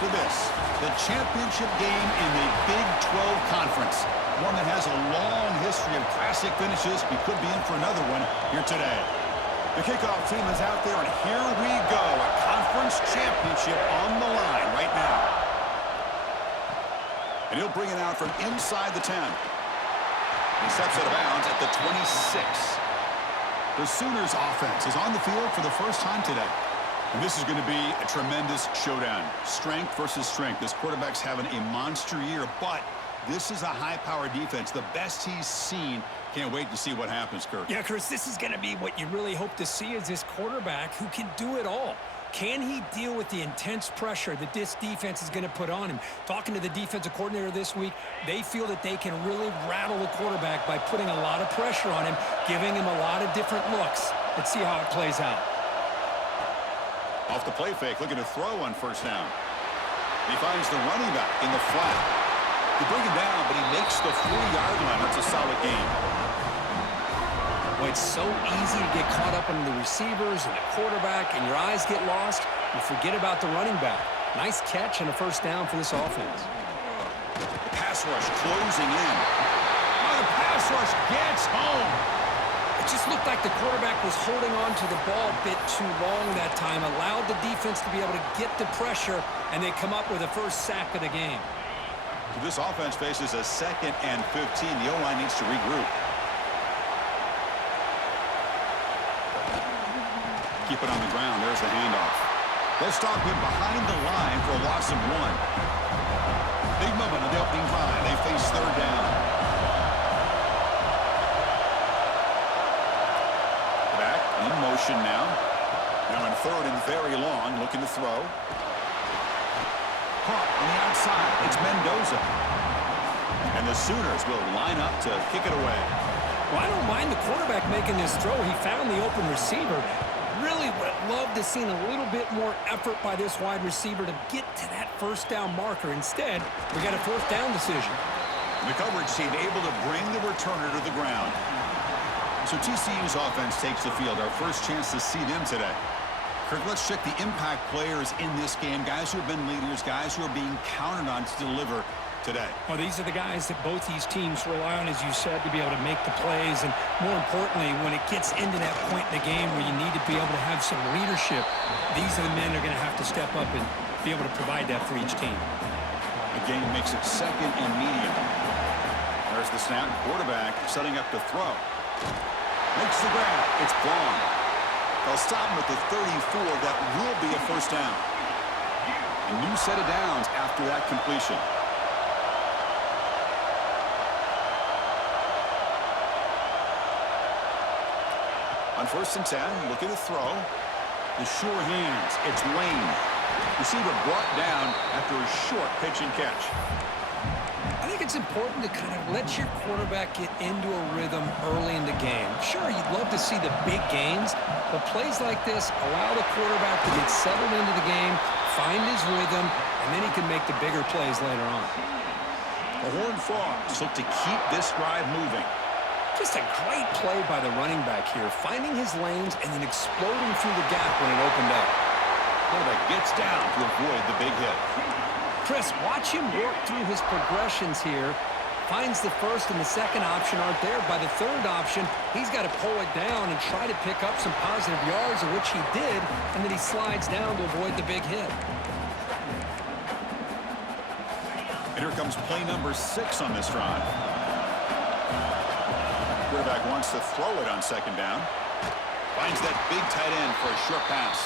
for this, the championship game in the Big 12 Conference. One that has a long history of classic finishes. We could be in for another one here today. The kickoff team is out there, and here we go. A conference championship on the line right now. And he'll bring it out from inside the 10. He steps out of bounds at the 26. The Sooners offense is on the field for the first time today. And this is going to be a tremendous showdown. Strength versus strength. This quarterback's having a monster year, but this is a high-powered defense, the best he's seen. Can't wait to see what happens, Kirk. Yeah, Chris, this is going to be what you really hope to see is this quarterback who can do it all. Can he deal with the intense pressure that this defense is going to put on him? Talking to the defensive coordinator this week, they feel that they can really rattle the quarterback by putting a lot of pressure on him, giving him a lot of different looks. Let's see how it plays out. Off the play fake, looking to throw on first down. He finds the running back in the flat. They bring him down, but he makes the 40-yard line. That's a solid game. Well, it's so easy to get caught up in the receivers and the quarterback, and your eyes get lost. You forget about the running back. Nice catch and a first down for this offense. The pass rush closing in. Oh, the pass rush gets home. It just looked like the quarterback was holding on to the ball a bit too long that time, allowed the defense to be able to get the pressure, and they come up with the first sack of the game. This offense faces a 2nd and 15. The O-line needs to regroup. Keep it on the ground. There's the handoff. They'll stop him behind the line for a loss of 1. Big moment on the opening drive. They face third down. Back in motion now. Now in third and very long, looking to throw. Caught on the outside. It's Mendoza. And the Sooners will line up to kick it away. Well, I don't mind the quarterback making this throw. He found the open receiver. Really would have loved to seen a little bit more effort by this wide receiver to get to that first down marker. Instead, we got a fourth down decision. The coverage team able to bring the returner to the ground. So TCU's offense takes the field. Our first chance to see them today. Kirk, let's check the impact players in this game. Guys who have been leaders, guys who are being counted on to deliver today. Well, these are the guys that both these teams rely on, as you said, to be able to make the plays. And more importantly, when it gets into that point in the game where you need to be able to have some leadership, these are the men that are going to have to step up and be able to provide that for each team. The game makes it 2nd and medium. There's the snap. Quarterback setting up to throw. Makes the grab. It's gone. They'll stop him at the 34. That will be a first down. A new set of downs after that completion. On 1st and 10, looking to throw. The sure hands. It's Lane. Receiver brought down after a short pitch and catch. I think it's important to kind of let your quarterback get into a rhythm early in the game. Sure, you'd love to see the big gains, but plays like this allow the quarterback to get settled into the game, find his rhythm, and then he can make the bigger plays later on. The Horned Frogs look to keep this drive moving. Just a great play by the running back here, finding his lanes and then exploding through the gap when it opened up. Quarterback gets down to avoid the big hit. Chris, watch him work through his progressions here. Finds the first and the second option aren't there. By the third option, he's got to pull it down and try to pick up some positive yards, of which he did, and then he slides down to avoid the big hit. And here comes play number 6 on this drive. Quarterback wants to throw it on 2nd down. Finds that big tight end for a short pass.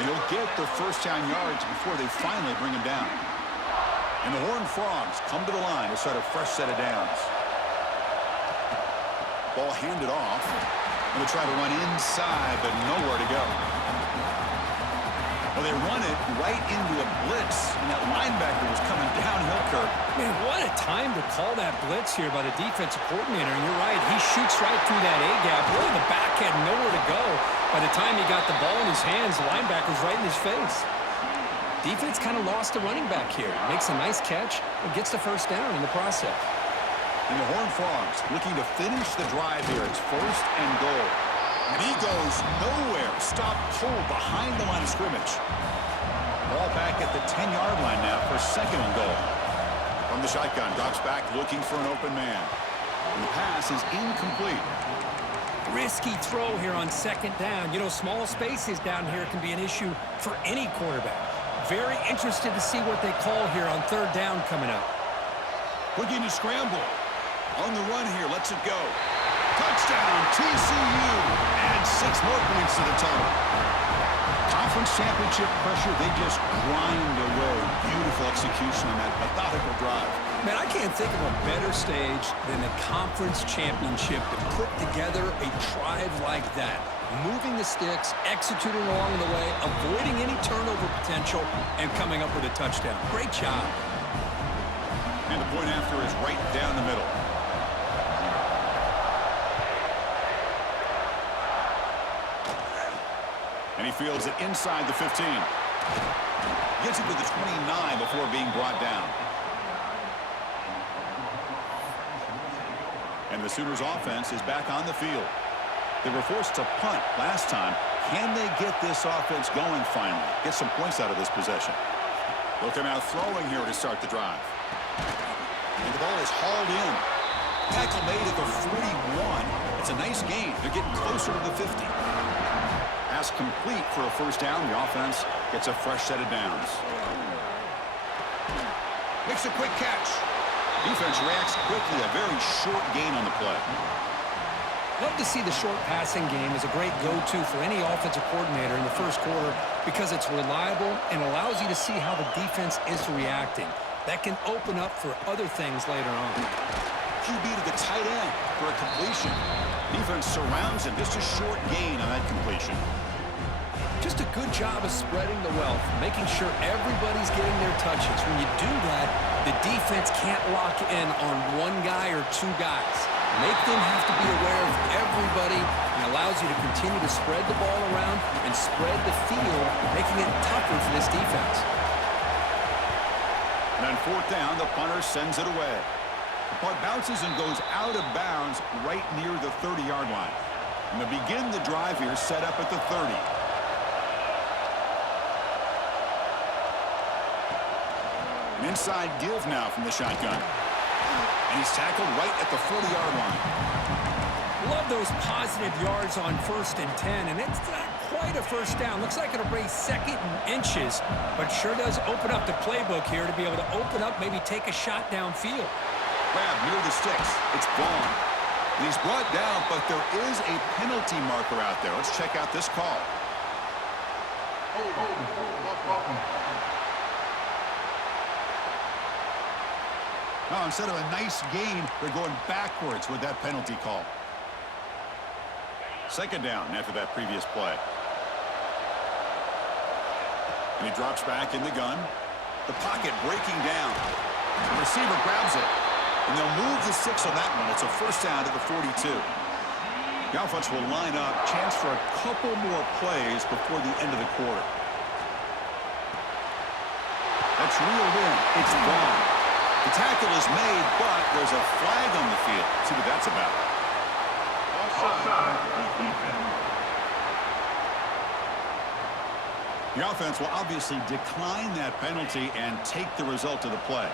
And he'll get the first down yards before they finally bring him down. And the Horned Frogs come to the line to start a fresh set of downs. Ball handed off. And they try to run inside, but nowhere to go. Well, they run it right into a blitz, and that linebacker was coming downhill, Kirk. Man, what a time to call that blitz here by the defensive coordinator. And you're right, he shoots right through that A-gap. Really, the back had nowhere to go. By the time he got the ball in his hands, the linebacker's right in his face. Defense kind of lost the running back here. Makes a nice catch and gets the first down in the process. And the Horned Frogs looking to finish the drive here. It's 1st and goal. And he goes nowhere. Stop cold behind the line of scrimmage. Ball back at the the 10-yard line now for second and goal. From the shotgun, drops back looking for an open man. And the pass is incomplete. Risky throw here on second down. You know, small spaces down here can be an issue for any quarterback. Very interested to see what they call here on third down coming up. Looking to scramble. On the run here, lets it go. Touchdown, TCU. And 6 more points to the total. Conference championship pressure, they just grind away. Beautiful execution on that methodical drive. Man, I can't think of a better stage than the conference championship to put together a drive like that. Moving the sticks, executing along the way, avoiding any turnover potential, and coming up with a touchdown. Great job. And the point after is right down the middle. And he fields it inside the 15. Gets it to the 29 before being brought down. And the Sooners offense is back on the field. They were forced to punt last time. Can they get this offense going finally? Get some points out of this possession. They'll come out throwing here to start the drive. And the ball is hauled in. Tackle made at the 41. It's a nice gain. They're getting closer to the 50. Pass complete for a first down. The offense gets a fresh set of downs. Makes a quick catch. Defense reacts quickly. A very short gain on the play. Love to see the short passing game as a great go-to for any offensive coordinator in the first quarter because it's reliable and allows you to see how the defense is reacting. That can open up for other things later on. QB to the tight end for a completion. Defense surrounds him. Just a short gain on that completion. Just a good job of spreading the wealth, making sure everybody's getting their touches. When you do that, the defense can't lock in on one guy or two guys. Make them have to be aware of everybody and allows you to continue to spread the ball around and spread the field, making it tougher for this defense. And on fourth down, the punter sends it away. The punt bounces and goes out of bounds right near the 30-yard line. And they begin the drive here set up at the 30. An inside give now from the shotgun. And he's tackled right at the 40-yard line. Love those positive yards on 1st and 10, and it's not quite a first down. Looks like it'll bring second and inches, but sure does open up the playbook here to be able to open up, maybe take a shot downfield. Grab near the sticks. It's Vaughn. And he's brought down, but there is a penalty marker out there. Let's check out this call. Now, instead of a nice gain, they're going backwards with that penalty call. Second down after that previous play. And he drops back in the gun. The pocket breaking down. The receiver grabs it. And they'll move the 6 on that one. It's a first down to the 42. The offense will line up. Chance for a couple more plays before the end of the quarter. That's reeled in. It's Vaughn. The tackle is made, but there's a flag on the field. Let's see what that's about. The offense will obviously decline that penalty and take the result of the play.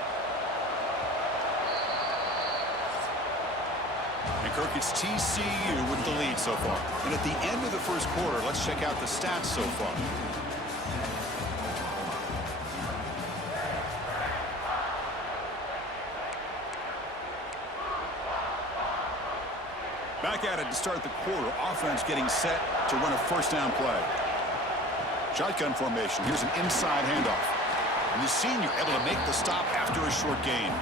And Kirk, it's TCU with the lead so far. And at the end of the first quarter, let's check out the stats so far. Back at it to start the quarter. Offense getting set to run a first down play. Shotgun formation. Here's an inside handoff. And the senior able to make the stop after a short gain.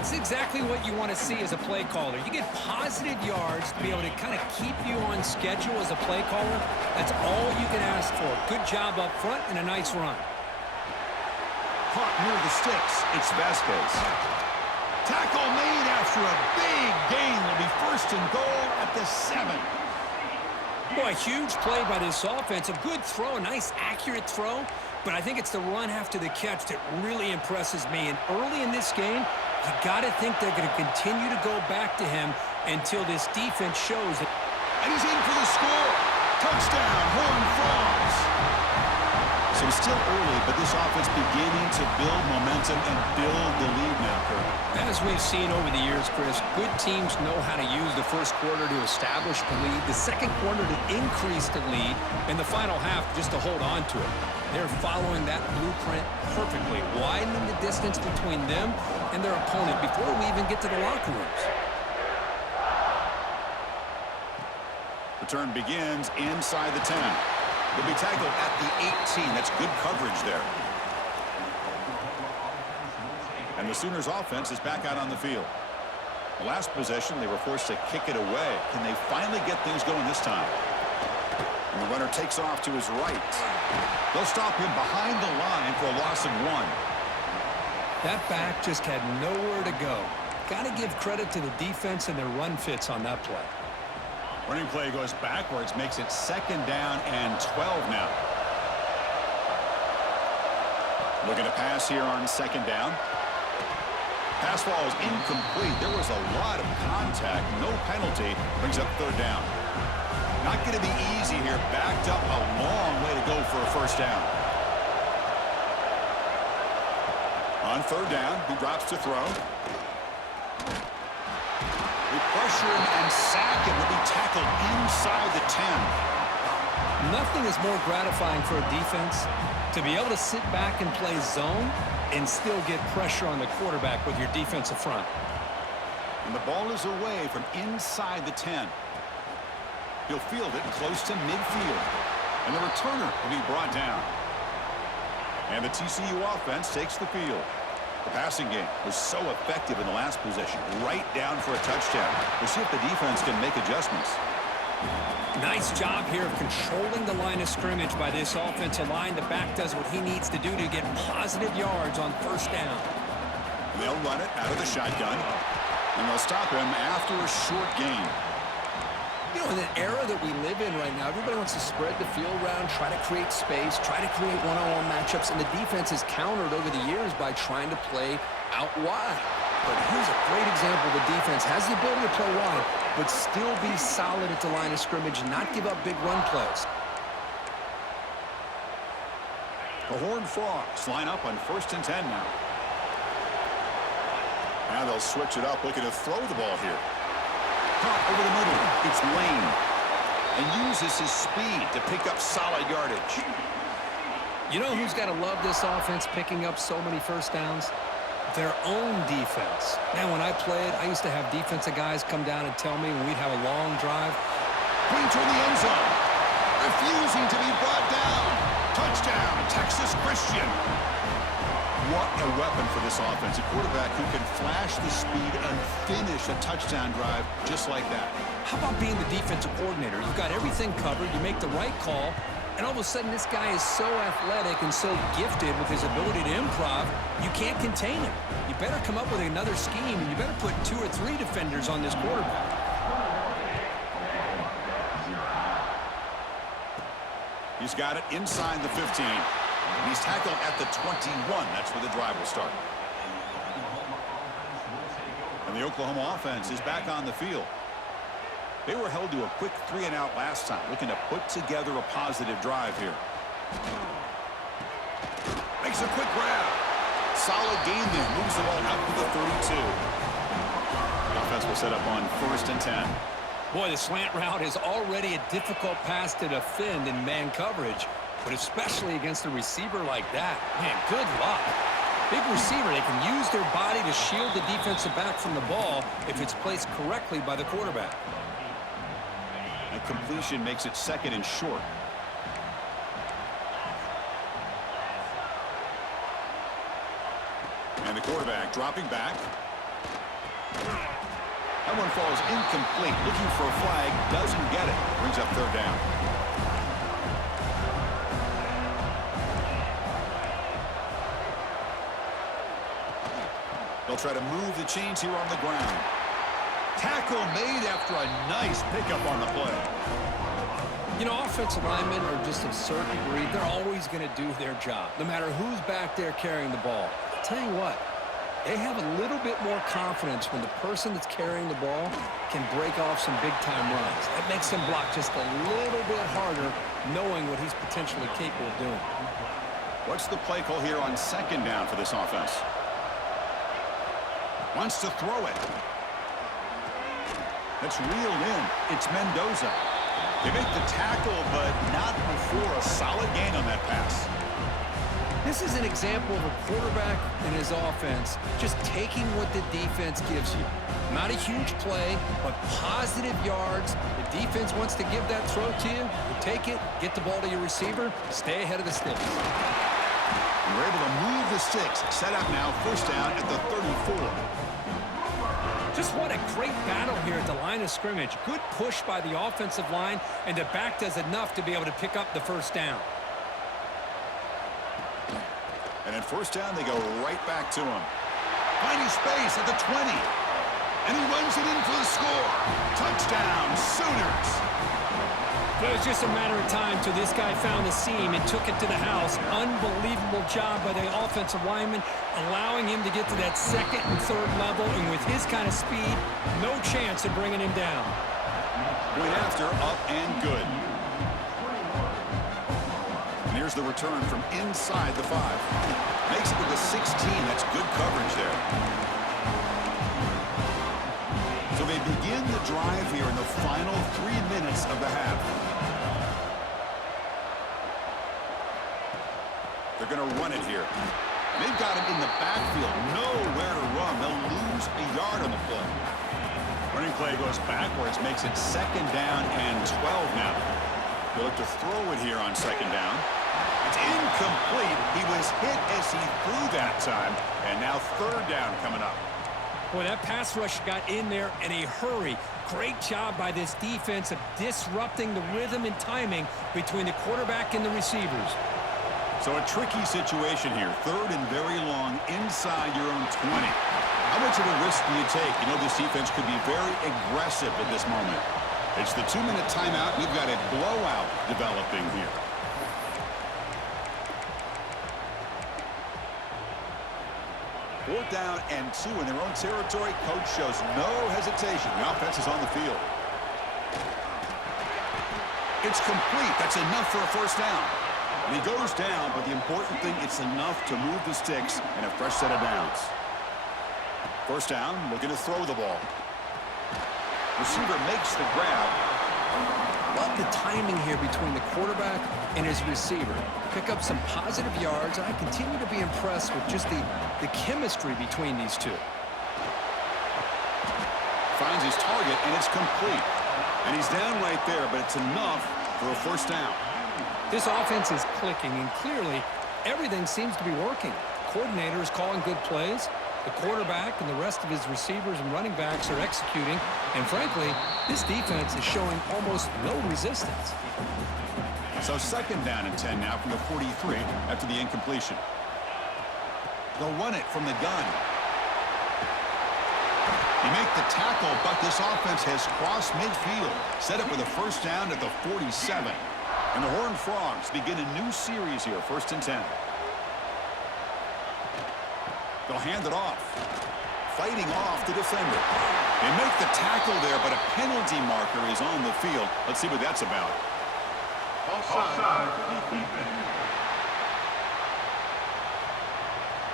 It's exactly what you want to see as a play caller. You get positive yards to be able to kind of keep you on schedule as a play caller. That's all you can ask for. Good job up front and a nice run. Caught near the sticks. It's Vasquez. Tackle made after a big gain. Will be first and goal at the 7. Boy, huge play by this offense. A good throw, a nice accurate throw. But I think it's the run after the catch that really impresses me. And early in this game, you got to think they're going to continue to go back to him until this defense shows it. And he's in for the score. Touchdown, Horned Frogs. So still early, but this offense beginning to build momentum and build the lead now, Kurt. As we've seen over the years, Chris, good teams know how to use the first quarter to establish the lead, the second quarter to increase the lead, and the final half just to hold on to it. They're following that blueprint perfectly, widening the distance between them and their opponent before we even get to the locker rooms. Return begins inside the 10. He'll be tackled at the 18. That's good coverage there. And the Sooners offense is back out on the field. The last possession, they were forced to kick it away. Can they finally get things going this time? And the runner takes off to his right. They'll stop him behind the line for a loss of 1. That back just had nowhere to go. Got to give credit to the defense and their run fits on that play. Running play goes backwards, makes it second down and 12 now. Looking to pass here on second down. Pass ball is incomplete. There was a lot of contact. No penalty. Brings up third down. Not going to be easy here. Backed up a long way to go for a first down. On third down, he drops to throw. We pressure him and sack him. Will be tackled inside the 10. Nothing is more gratifying for a defense to be able to sit back and play zone and still get pressure on the quarterback with your defensive front. And the ball is away from inside the 10. He'll field it close to midfield. And the returner will be brought down. And the TCU offense takes the field. The passing game was so effective in the last possession, right down for a touchdown. We'll see if the defense can make adjustments. Nice job here of controlling the line of scrimmage by this offensive line. The back does what he needs to do to get positive yards on first down. And they'll run it out of the shotgun. And they'll stop him after a short gain. You know, in the era that we live in right now, everybody wants to spread the field around, try to create space, try to create one-on-one matchups, and the defense is countered over the years by trying to play out wide. But here's a great example. The defense has the ability to play wide, but still be solid at the line of scrimmage and not give up big run plays. The Horned Frogs line up on 1st and 10 now. Now they'll switch it up, looking to throw the ball here. Caught over the middle. It's Lane. And uses his speed to pick up solid yardage. You know who's got to love this offense picking up so many first downs? Their own defense. Man, when I played, I used to have defensive guys come down and tell me when we'd have a long drive, Green toward the end zone. Refusing to be brought down. Touchdown, Texas Christian. What a weapon for this offense. A quarterback who can flash the speed and finish a touchdown drive just like that. How about being the defensive coordinator? You've got everything covered. You make the right call. And all of a sudden, this guy is so athletic and so gifted with his ability to improv, you can't contain him. You better come up with another scheme, and you better put 2 or 3 defenders on this quarterback. He's got it inside the 15. He's tackled at the 21. That's where the drive will start. And the Oklahoma offense is back on the field. They were held to a quick 3-and-out last time, looking to put together a positive drive here. Makes a quick grab. Solid gain there. Moves the ball up to the 32. The offense will set up on 1st and 10. Boy, the slant route is already a difficult pass to defend in man coverage, but especially against a receiver like that. Man, good luck. Big receiver, they can use their body to shield the defensive back from the ball if it's placed correctly by the quarterback. And completion makes it 2nd and short. And the quarterback dropping back. That one falls incomplete. Looking for a flag. Doesn't get it. Brings up 3rd down. They'll try to move the chains here on the ground. Tackle made after a nice pickup on the play. You know, offensive linemen are just a certain breed. They're always going to do their job, no matter who's back there carrying the ball. I'll tell you what, they have a little bit more confidence when the person that's carrying the ball can break off some big-time runs. That makes them block just a little bit harder, knowing what he's potentially capable of doing. What's the play call here on second down for this offense? Wants to throw it. That's reeled in. It's Mendoza. They make the tackle, but not before a solid gain on that pass. This is an example of a quarterback and his offense just taking what the defense gives you. Not a huge play, but positive yards. The defense wants to give that throw to you. You take it, get the ball to your receiver, stay ahead of the sticks. And we're able to move the sticks. Set up now, first down at the 34. Just what a great battle here at the line of scrimmage. Good push by the offensive line, and the back does enough to be able to pick up the first down. And at first down, they go right back to him. Finding space at the 20. And he runs it in for the score. Touchdown, Sooners. It was just a matter of time till this guy found the seam and took it to the house. Unbelievable job by the offensive lineman, allowing him to get to that second and third level. And with his kind of speed, no chance of bringing him down. Point after, up and good. And here's the return from inside the 5. Makes it with the 16. That's good coverage there. So they begin the drive here in the final 3 minutes of the half. They're going to run it here. They've got him in the backfield. Nowhere to run. They'll lose a yard on the play. Running play goes backwards, makes it second down and 12 now. They'll look to throw it here on second down. It's incomplete. He was hit as he threw that time. And now third down coming up. Boy, that pass rush got in there in a hurry. Great job by this defense of disrupting the rhythm and timing between the quarterback and the receivers. So a tricky situation here. Third and very long inside your own 20. How much of a risk do you take? You know this defense could be very aggressive at this moment. It's the 2-minute timeout. We've got a blowout developing here. Fourth down and 2 in their own territory. Coach shows no hesitation. The offense is on the field. It's complete. That's enough for a first down. And he goes down, but the important thing, it's enough to move the sticks and a fresh set of downs. First down, looking to throw the ball. Receiver makes the grab. Love the timing here between the quarterback and his receiver. Pick up some positive yards, and I continue to be impressed with just the chemistry between these two. Finds his target, and it's complete. And he's down right there, but it's enough for a first down. This offense is clicking, and clearly everything seems to be working. The coordinator is calling good plays. The quarterback and the rest of his receivers and running backs are executing. And frankly, this defense is showing almost no resistance. So second down and 10 now from the 43 after the incompletion. They'll run it from the gun. You make the tackle, but this offense has crossed midfield. Set up with a first down at the 47. And the Horned Frogs begin a new series here, first and 10. They'll hand it off. Fighting off the defender. They make the tackle there, but a penalty marker is on the field. Let's see what that's about. Offside.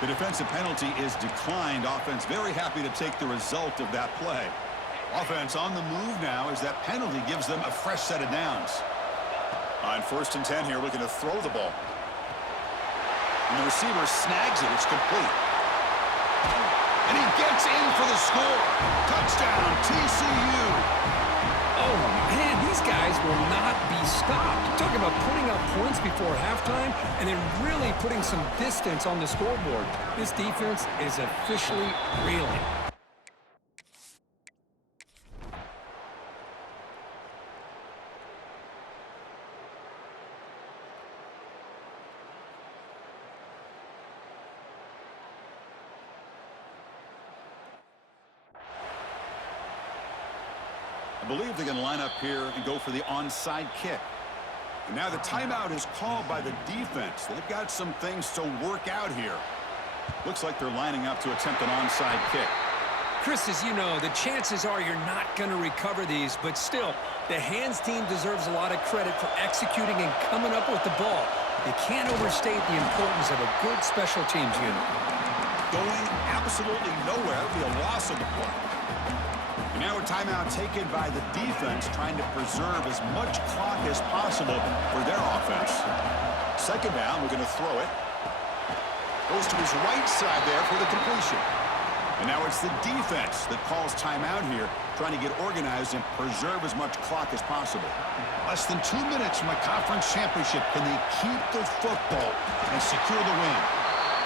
The defensive penalty is declined. Offense very happy to take the result of that play. Offense on the move now as that penalty gives them a fresh set of downs. On first and 10 here, looking to throw the ball. And the receiver snags it. It's complete. And he gets in for the score. Touchdown, TCU. Oh, man, these guys will not be stopped. Talking about putting up points before halftime and then really putting some distance on the scoreboard. This defense is officially reeling. I believe they're going to line up here and go for the onside kick. And now the timeout is called by the defense. They've got some things to work out here. Looks like they're lining up to attempt an onside kick. Chris, as you know, the chances are you're not going to recover these, but still, the hands team deserves a lot of credit for executing and coming up with the ball. You can't overstate the importance of a good special teams unit. Going absolutely nowhere. It'll be a loss of the play. And now a timeout taken by the defense, trying to preserve as much clock as possible for their offense. Second down, we're going to throw it. Goes to his right side there for the completion. And now it's the defense that calls timeout here, trying to get organized and preserve as much clock as possible. Less than 2 minutes from a conference championship. Can they keep the football and secure the win?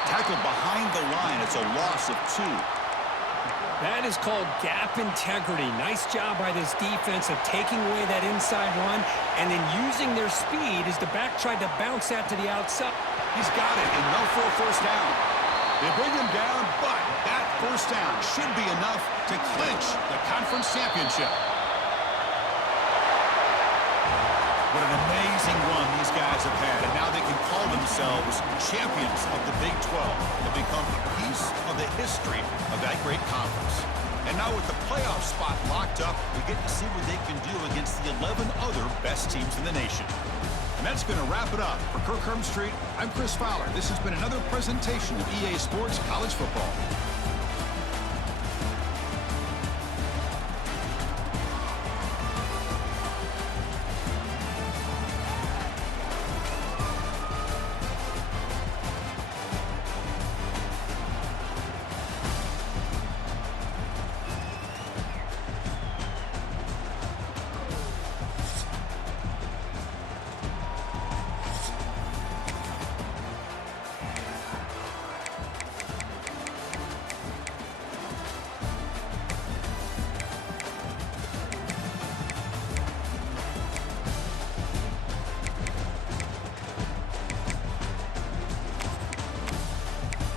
Tackled behind the line. It's a loss of 2. That is called gap integrity. Nice job by this defense of taking away that inside run and then using their speed as the back tried to bounce that to the outside. He's got it, enough for a first down. They bring him down, but that first down should be enough to clinch the conference championship. What an amazing run these guys have had, and now they can call themselves champions of the Big 12 and become a piece of the history of that great conference. And now with the playoff spot locked up, we get to see what they can do against the 11 other best teams in the nation. And that's going to wrap it up. For Kirk Street, I'm Chris Fowler. This has been another presentation of EA Sports College Football.